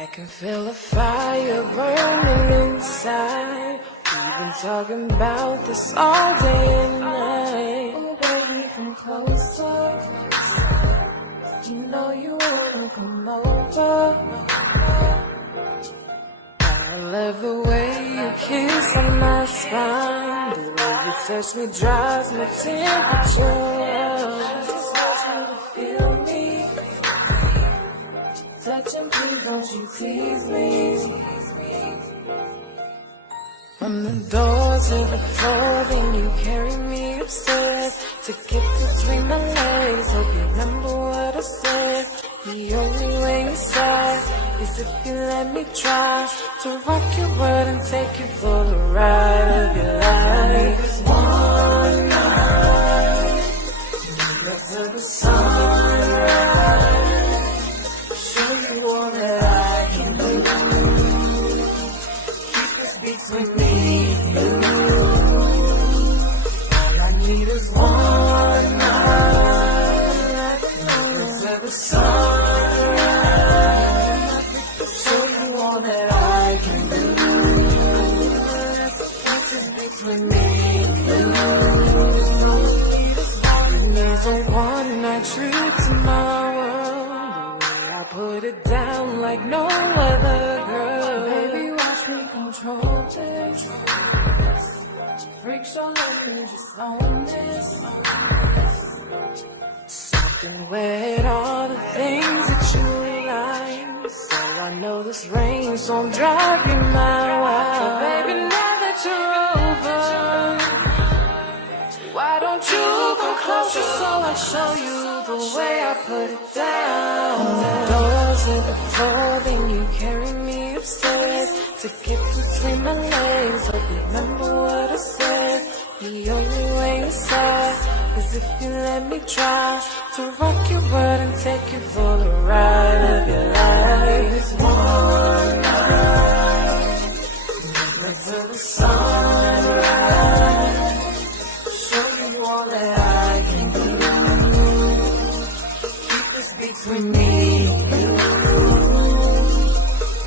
I can feel a fire burning inside. We've been talking about this all day and night. Oh baby, come closer. You know you wanna come over. I love the way you kiss on my spine. The way you touch me drives my temperature. I just want you to feel me. Touch and please, don't you tease me. From the door to the floor, then you carry me upstairs. To get between my legs, hope you remember what I said. The only way inside is if you let me try to rock your world and take you for the ride of your life. One night, right to the sunrise. Show you all that I can do. Keep this between me and you. All I need is one night, right to the sunrise. Show you all that I can do. Keep this between me and you. There's a one-night trip to my world. I put it down like no other girl. Baby, watch me control this. Freak show like you just own this. Something wet, all the things that you like. So I know this rain won't drive you my wild. Baby, now that you're over, why don't you come closer so I show you the way I put it down. Doors to the floor, then you carry me upstairs. To get between my legs, hope you remember what I said. The only way inside is if you let me try to rock your world and take you for the ride of your life. It's one night, right to the sunrise. Show you all that I can do. Keep this between me and you.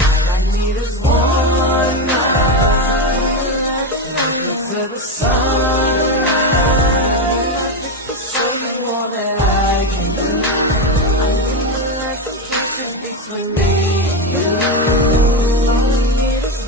All I need is one night, right to the sunrise. Show you all that I can do. Keep this between me and you.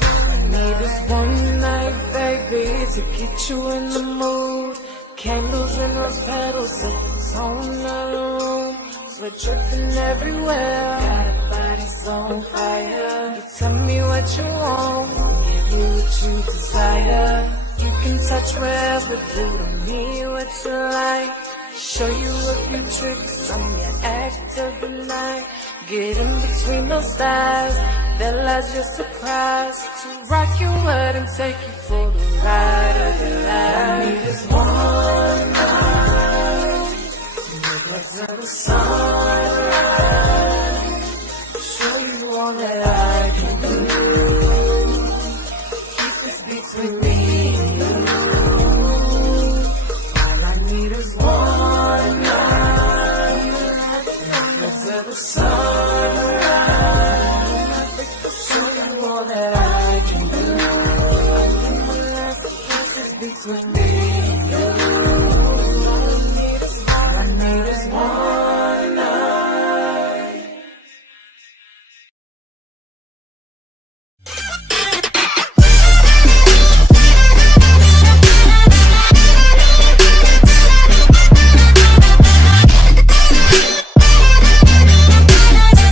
I need this one night, baby, to get you in the mood. Candles and rose petals, set the tone of the room. Sweat dripping everywhere, got a body so on fire. You tell me what you want, give you what you desire. You can touch wherever, do to me what you like. Show you a few tricks, I'm your act of the night. Get in between those thighs, that lies your surprise. To rock your world and take you for the ride of your life.